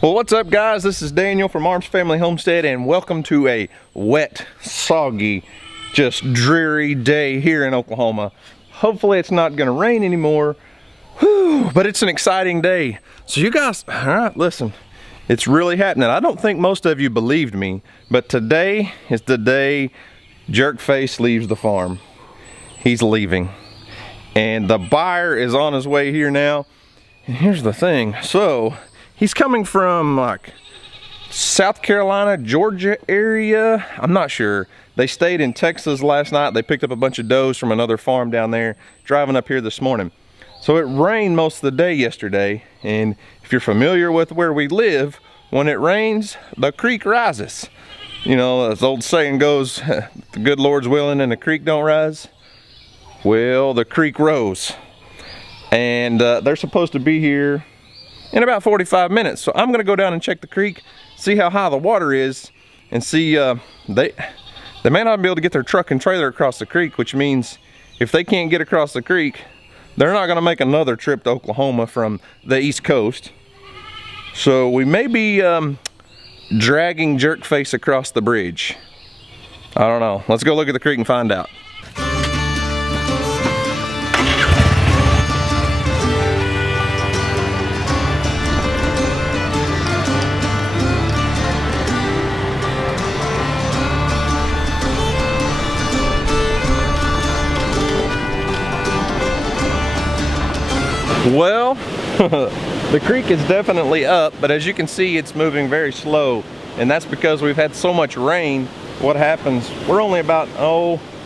Well, what's up guys? This is Daniel from Arms Family Homestead and welcome to a wet, soggy, just dreary day here in Oklahoma. Hopefully it's not gonna rain anymore. Whew, but it's an exciting day. So you guys, all right, listen, it's really happening. I don't think most of you believed me, but today is the day Jerkface leaves the farm. He's leaving. And the buyer is on his way here now. And here's the thing, so he's coming from like South Carolina, Georgia area. I'm not sure. They stayed in Texas last night. They picked up a bunch of does from another farm down there, driving up here this morning. So it rained most of the day yesterday. And if you're familiar with where we live, when it rains, the creek rises. You know, as the old saying goes, the good Lord's willing and the creek don't rise. Well, the creek rose. And they're supposed to be here in about 45 minutes. So I'm gonna go down and check the creek, see how high the water is, and see, they may not be able to get their truck and trailer across the creek, which means if they can't get across the creek, they're not gonna make another trip to Oklahoma from the East Coast. So we may be dragging Jerkface across the bridge. I don't know. Let's go look at the creek and find out. Well, the creek is definitely up, but as you can see, it's moving very slow, and that's because we've had so much rain. What happens, we're only about,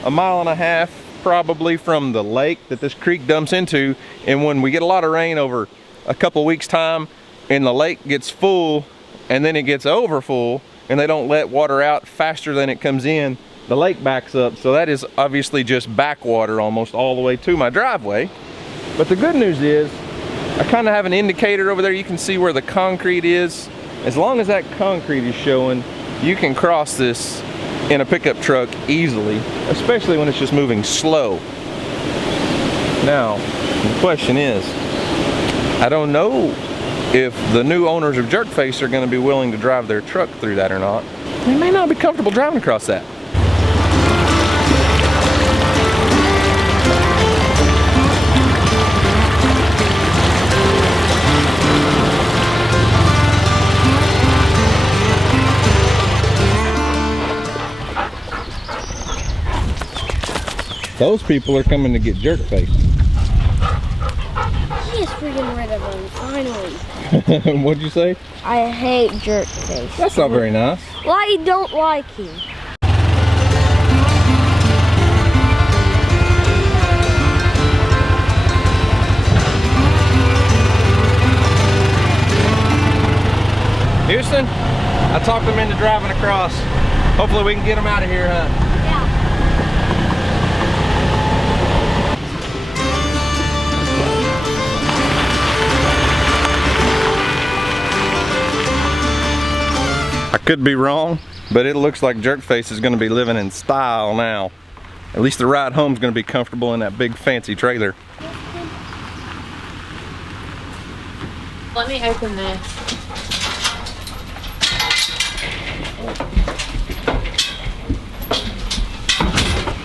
a mile and a half probably from the lake that this creek dumps into, and when we get a lot of rain over a couple weeks time and the lake gets full and then it gets over full and they don't let water out faster than it comes in, the lake backs up. So that is obviously just backwater almost all the way to my driveway. But the good news is, I kind of have an indicator over there. You can see where the concrete is. As long as that concrete is showing, you can cross this in a pickup truck easily, especially when it's just moving slow. Now, the question is, I don't know if the new owners of Jerkface are going to be willing to drive their truck through that or not. They may not be comfortable driving across that. Those people are coming to get Jerkface. He is freaking rid of him, finally. What'd you say? I hate Jerkface. That's not very nice. Why you don't like him? Houston, I talked them into driving across. Hopefully we can get them out of here, huh? Yeah. I could be wrong, but it looks like Jerkface is going to be living in style now. At least the ride home is going to be comfortable in that big fancy trailer. Let me open this.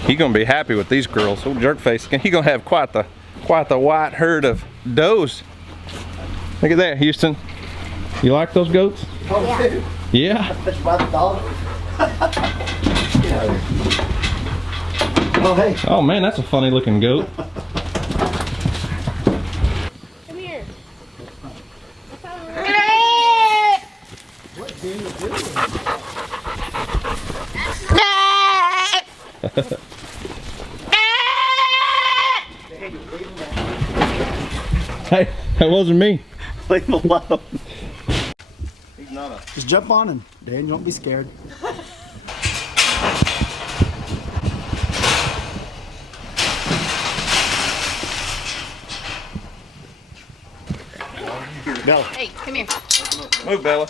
He's going to be happy with these girls. Old Jerkface, he's going to have quite the white herd of does. Look at that, Houston. You like those goats? Yeah. Yeah. Oh, hey. Oh man, that's a funny looking goat. Come here. What do you do? Hey, that wasn't me. Leave him alone. He's not a... Just jump on him, Dan. You won't be scared. Bella. Hey, come here. Move, Bella.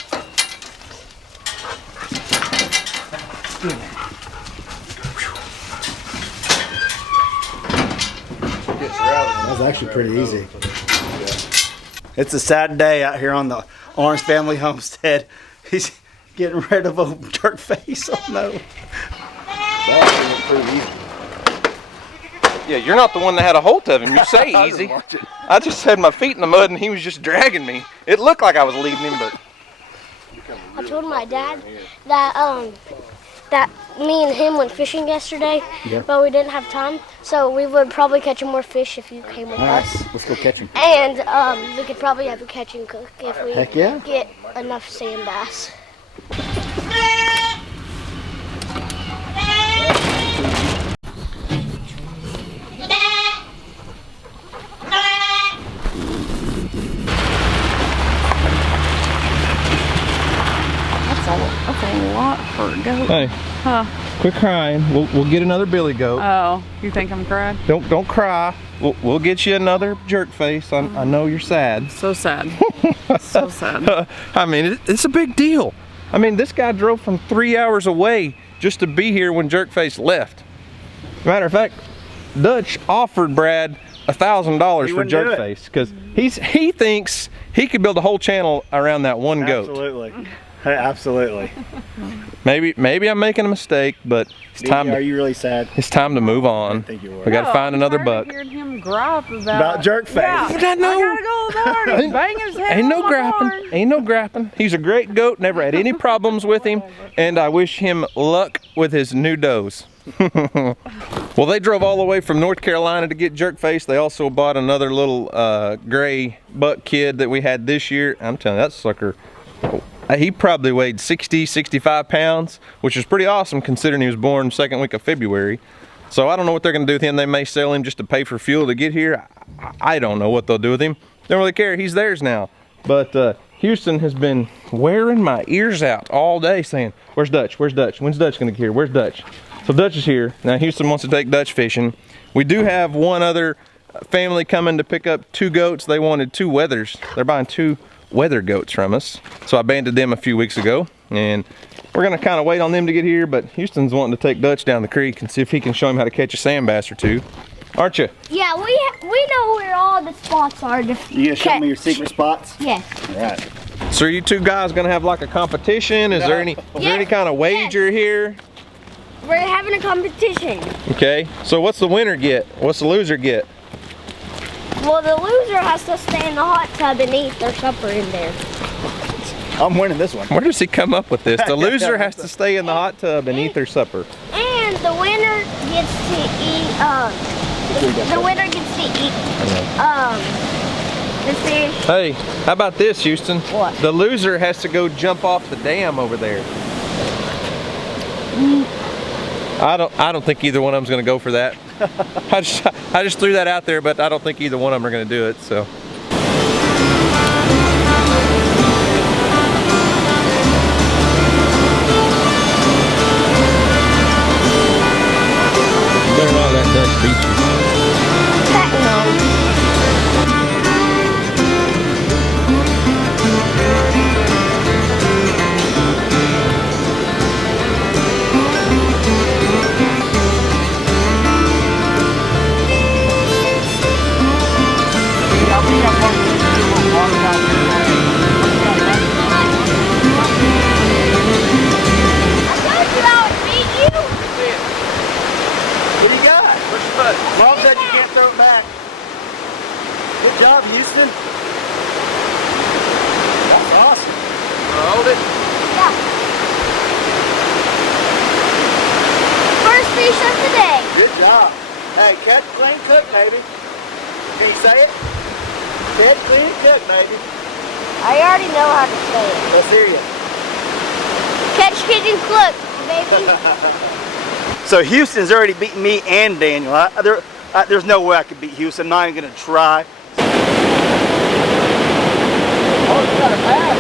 That was actually pretty easy. It's a sad day out here on Orange Family Homestead. He's getting rid of old Jerkface. Oh no. That's pretty easy. Yeah, you're not the one that had a hold of him. You say I easy. didn't watch it. I just had my feet in the mud and he was just dragging me. It looked like I was leading him, but I told my dad that that me and him went fishing yesterday, Yeah. but we didn't have time. So we would probably catch more fish if you came with us. Nice. Let's go catch him. And we could probably have a catch and cook if we Heck yeah. get enough sand bass. That's a lot for a goat. hey, Huh. quit crying. We'll get another billy goat. Oh, you think I'm crying? Don't cry. We'll get you another Jerkface. I know you're sad. So sad. So sad. I mean, it's a big deal. I mean, this guy drove from 3 hours away just to be here when Jerkface left. Matter of fact, Dutch offered Brad $1,000 for wouldn't do it. Jerkface because he thinks he could build a whole channel around that one goat. Absolutely. Hey, absolutely. Maybe I'm making a mistake, but it's time. Are you really sad? It's time to move on. I think you were. We got to find another buck. I heard him gripe About Jerkface. Yeah. I know. I gotta go to the barn and bang his head Ain't no on the grapping. barn. Ain't no grapping. He's a great goat. Never had any problems with him, and I wish him luck with his new does. Well, they drove all the way from North Carolina to get Jerkface. They also bought another little gray buck kid that we had this year. I'm telling you, that sucker, he probably weighed 60, 65 pounds, which is pretty awesome considering he was born second week of February. So I don't know what they're gonna do with him. They may sell him just to pay for fuel to get here. I don't know what they'll do with him. Don't really care, he's theirs now. But Houston has been wearing my ears out all day saying, where's Dutch, where's Dutch? When's Dutch gonna get here, where's Dutch? So Dutch is here. Now Houston wants to take Dutch fishing. We do have one other family coming to pick up 2 goats. They wanted 2 wethers. They're buying 2 weather goats from us. So I banded them a few weeks ago, and we're gonna kind of wait on them to get here, but Houston's wanting to take Dutch down the creek and see if he can show him how to catch a sand bass or 2. Aren't you? Yeah, we know where all the spots are to You gonna show catch. me your secret spots? Yeah. All right. So are you 2 guys gonna have like a competition? Is there any kind of wager here? We're having a competition. Okay, so what's the winner get? What's the loser get? Well, the loser has to stay in the hot tub and eat their supper in there. I'm winning this one. Where does he come up with this? The loser has to stay in the hot tub and eat their supper. And the winner gets to eat, the winner gets to eat, the fish. Hey, how about this, Houston? What? The loser has to go jump off the dam over there. I don't think either one of them's gonna go for that. I just threw that out there, but I don't think either one of them are gonna do it, so. Better not let Dutch beat you. Heck no. What do you got? Mom said you can't throw it back. Good job, Houston. That's awesome. Hold it. Yeah. First fish of the day. Good job. Hey, catch, clean, cook, baby. Can you say it? Catch, clean, cook, baby. I already know how to say it. Let's hear you. Catch, kid, and cook, baby. So Houston's already beaten me and Daniel. There's no way I could beat Houston. I'm not even gonna try. Oh, you got a pass.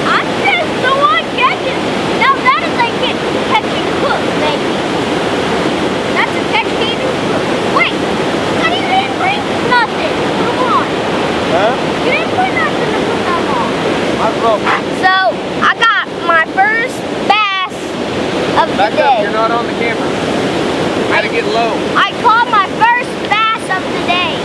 I'm just the one catching. Now that is like catch and cook, baby. That's a catch, kid, and cook. Wait, you didn't bring nothing. Come on. Huh? You didn't bring nothing to put that on. So I got my first bass of the Back day. up, you're not on the camera. Gotta get low. I caught my first bass of the day.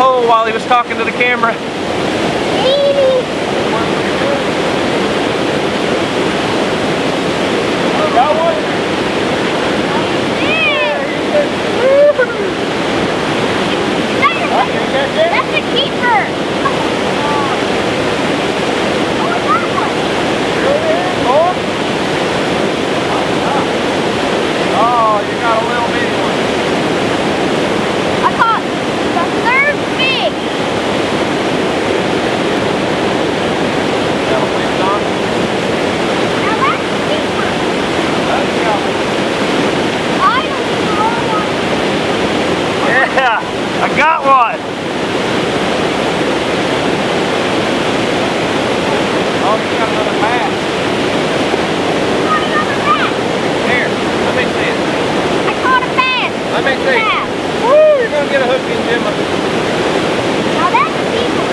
pole while he was talking to the camera. Got one? That's a keeper. Oh, you got a little bitty one. I caught the third fish. Now that's a keeper. Yeah, I got one. Oh, you got another bass. Here, let me see it. I caught a bass. Let me see. Bass. Woo, you're gonna get a hook in, Gemma. Now that's a keeper.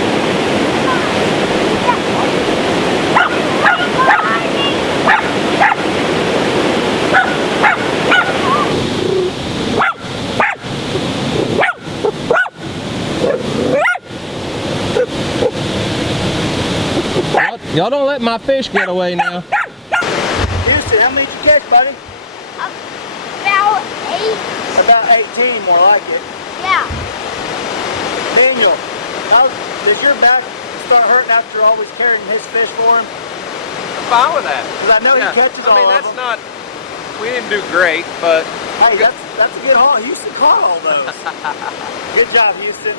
Y'all don't let my fish get away now. Houston, how many did you catch, buddy? About 8. About 18, more like it. Yeah. Daniel, does your back start hurting after always carrying his fish for him? Fine with that. Because I know he catches all I mean, of that's them. not, we didn't do great, but Hey, that's a good haul. Houston caught all those. Good job, Houston.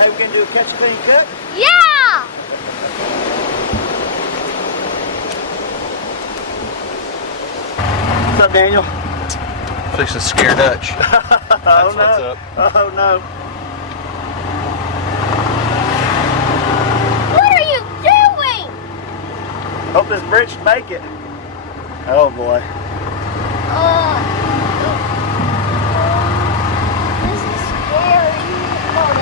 Hey, we gonna do a catch, clean, cook? Yeah. What's up, Daniel? fixing to scare Dutch. Oh no. What's up. Oh no. What are you doing? Hope this bridge make it. Oh boy. This is scary. Oh,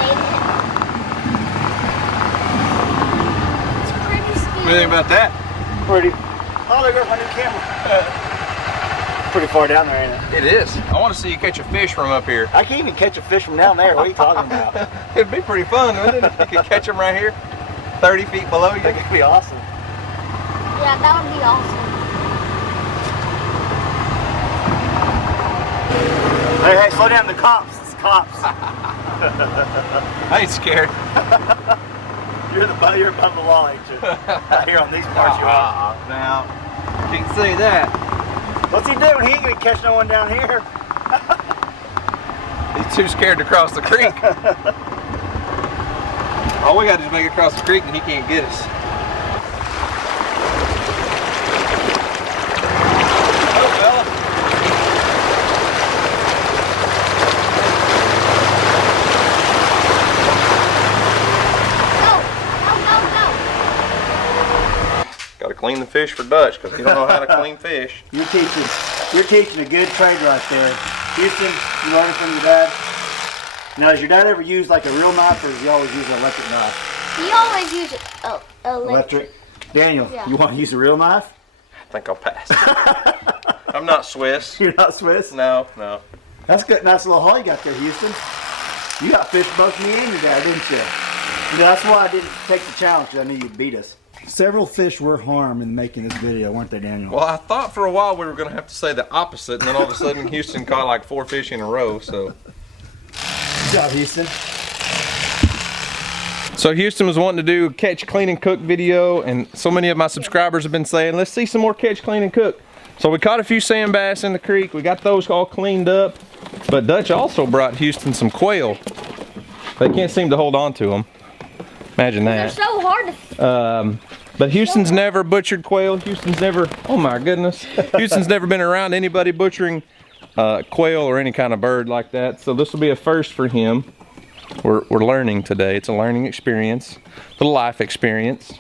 it's pretty What do scary. you think about that? Pretty. Oh, there goes my new camera. Pretty far down there, ain't it? It is. I want to see you catch a fish from up here. I can't even catch a fish from down there. What are you talking about? It'd be pretty fun, wouldn't it? If you could catch them right here, 30 feet below you. That could be awesome. Yeah, that would be awesome. Hey, hey, slow down the cops. It's cops. I ain't scared. You're above the law, ain't you? Out here on these parts, you are. Now, can't say that. What's he doing? He ain't gonna catch no one down here. He's too scared to cross the creek. All we got to do is make it across the creek and he can't get us. Oh, fella. Got to clean the fish for Dutch because he don't know how to clean fish. You're teaching a good trade right there. Houston, you learned from your dad? Now, does your dad ever use like a real knife or does he always use an electric knife? He always uses electric. Daniel, Yeah. you want to use a real knife? I think I'll pass. I'm not Swiss. You're not Swiss? No, no. That's good. Nice little haul you got there, Houston. You got fish both me and your dad, didn't you? That's why I didn't take the challenge, because I knew you'd beat us. Several fish were harmed in making this video, weren't they, Daniel? Well, I thought for a while we were going to have to say the opposite, and then all of a sudden Houston caught like 4 fish in a row, so. Good job, Houston. So Houston was wanting to do a catch, clean, and cook video, and so many of my subscribers have been saying, let's see some more catch, clean, and cook. So we caught a few sand bass in the creek. We got those all cleaned up, but Dutch also brought Houston some quail. They can't seem to hold on to them. Imagine They're that. so hard to But Houston's never butchered quail. Houston's never, oh my goodness. Houston's never been around anybody butchering quail or any kind of bird like that. So this will be a first for him. We're learning today. It's a learning experience, a life experience.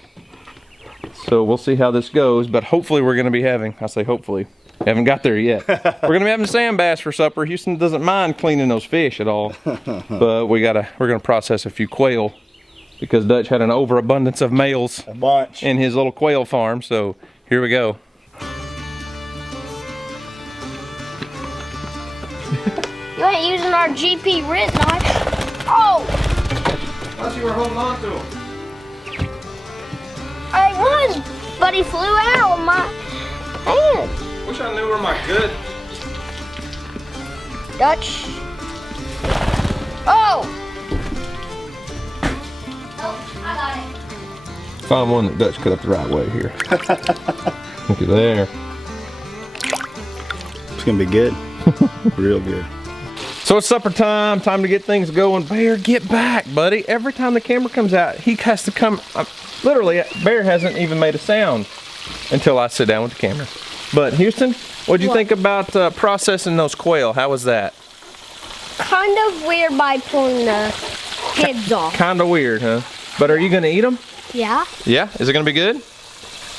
So we'll see how this goes, but hopefully we're gonna be having, I say hopefully, we haven't got there yet. We're gonna be having sand bass for supper. Houston doesn't mind cleaning those fish at all, but we're gonna process a few quail because Dutch had an overabundance of males A bunch. in his little quail farm. So here we go. You ain't using our GP rent knife. Oh! thought you were holding on to him. I was, but he flew out of my hand. Wish I knew where my good. Dutch. Oh! Oh, I got it. Find one that Dutch cut up the right way here. Look at there. It's gonna be good. Real good. So it's supper time, time to get things going. Bear, get back, buddy. Every time the camera comes out, he has to come. Literally, Bear hasn't even made a sound until I sit down with the camera. But Houston, what'd you think about processing those quail? How was that? Kind of weird by pulling the heads off. Kind of weird, huh? But are you gonna eat them? Yeah. Yeah? Is it gonna be good?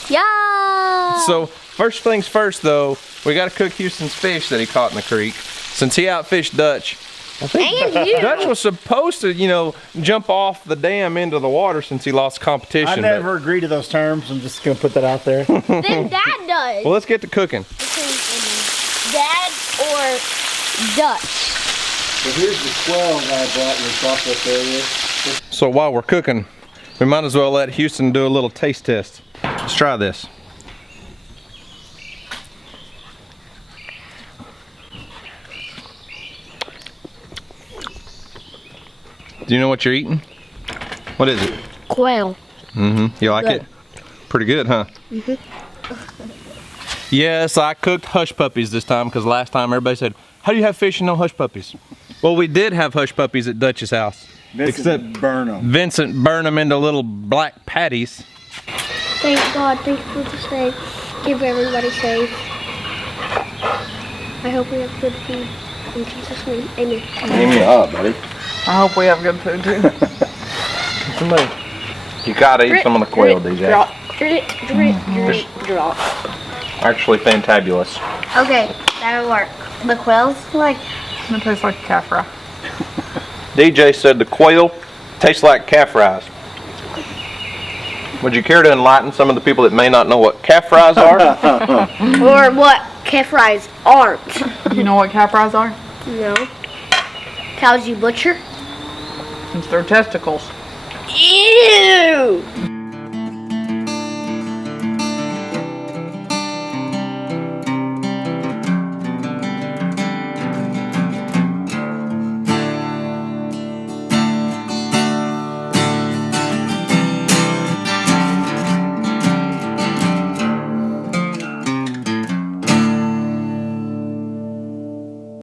Yeah. So first things first though, we gotta cook Houston's fish that he caught in the creek. Since he outfished Dutch, I think And you. Dutch was supposed to, you know, jump off the dam into the water since he lost competition. I never agreed to those terms. I'm just gonna put that out there. Then Dad does. Well, let's get to cooking. Dad or Dutch. So here's the quail that I brought in the process area. So while we're cooking, we might as well let Houston do a little taste test. Let's try this. Do you know what you're eating? What is it? Quail. Mm-hmm. You like Good. it? Pretty good, huh? Mm-hmm. Yes, I cooked hush puppies this time because last time everybody said, how do you have fish and no hush puppies? Well, we did have hush puppies at Dutch's house. Except burn them. Vincent burned them into little black patties. Thank God. Thank you for the save. Keep everybody safe. I hope we have good food. In Jesus' name, amen. Give me up, buddy. I hope we have good food too. Somebody, you gotta eat some of the quail, DJ. Drop. Actually fantabulous. Okay, that'll work. The quails, like, It tastes like calf fry. DJ said the quail tastes like calf fries. Would you care to enlighten some of the people that may not know what calf fries are? or what calf fries aren't. You know what calf fries are? No. Cows you butcher? It's their testicles. Ew!